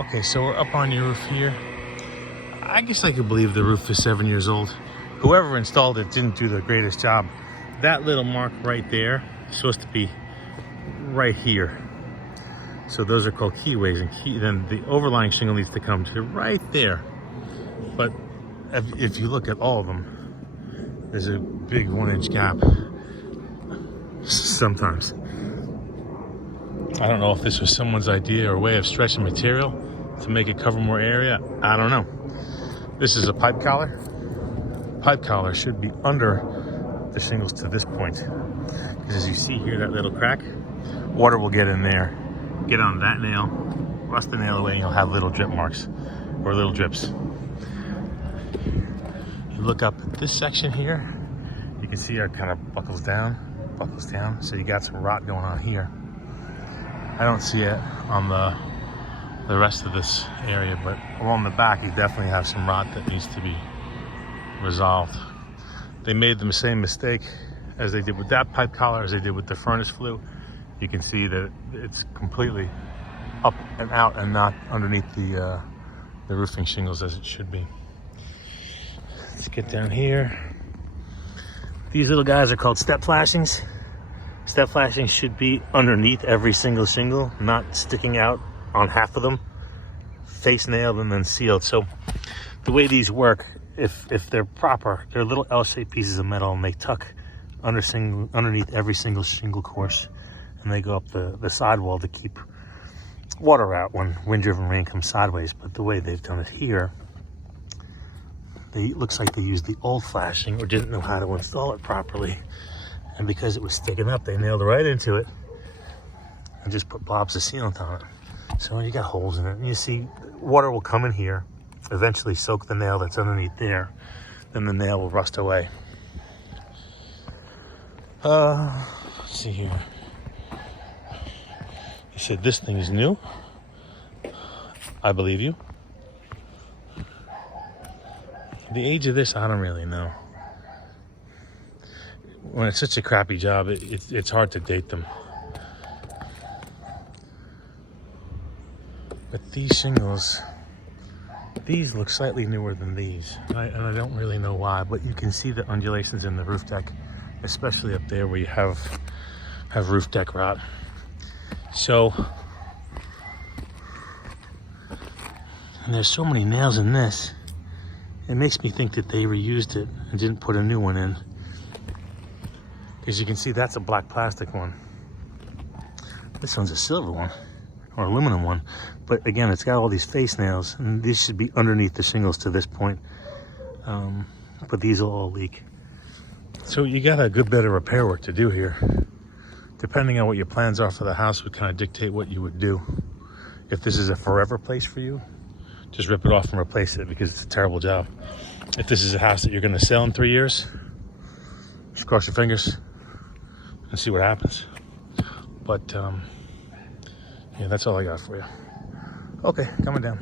Okay, so we're up on your roof here. I guess I could believe the roof is 7 years old. Whoever installed it didn't do the greatest job. That little mark right there is supposed to be right here. So those are called keyways, and then the overlying shingle needs to come to right there. But if you look at all of them, there's a big 1-inch gap sometimes. I don't know if this was someone's idea or way of stretching material to make it cover more area. I don't know. This is a pipe collar. Pipe collar should be under the shingles to this point. Because as you see here, that little crack, water will get in there, get on that nail, rust the nail away, and you'll have little drip marks or little drips. You look up at this section here, you can see it kind of buckles down. So you got some rot going on here. I don't see it on the rest of this area, but along the back, you definitely have some rot that needs to be resolved. They made the same mistake as they did with that pipe collar, as they did with the furnace flue. You can see that it's completely up and out and not underneath the roofing shingles as it should be. Let's get down here. These little guys are called step flashings. Step flashings should be underneath every single shingle, not sticking out on half of them, face nailed and then sealed. So the way these work, if they're proper, they're little L-shaped pieces of metal, and they tuck underneath every single shingle course, and they go up the sidewall to keep water out when wind-driven rain comes sideways. But the way they've done it here, it looks like they used the old flashing or didn't know how to install it properly. And because it was sticking up, they nailed it right into it and just put blobs of sealant on it. So you got holes in it, and you see water will come in here, eventually soak the nail that's underneath there, then the nail will rust away. Let's see here. You said this thing is new. I believe you. The age of this, I don't really know. When it's such a crappy job, it's hard to date them. But these shingles, these look slightly newer than these. And I don't really know why, but you can see the undulations in the roof deck, especially up there where you have roof deck rot. So, and there's so many nails in this, it makes me think that they reused it and didn't put a new one in. Because you can see that's a black plastic one. This one's a silver one, or aluminum one. But again, it's got all these face nails, and these should be underneath the shingles to this point. But these will all leak. So you got a good bit of repair work to do here. Depending on what your plans are for the house would kind of dictate what you would do. If this is a forever place for you, just rip it off and replace it, because it's a terrible job. If this is a house that you're going to sell in 3 years, just cross your fingers and see what happens. But yeah, that's all I got for you. Okay, coming down.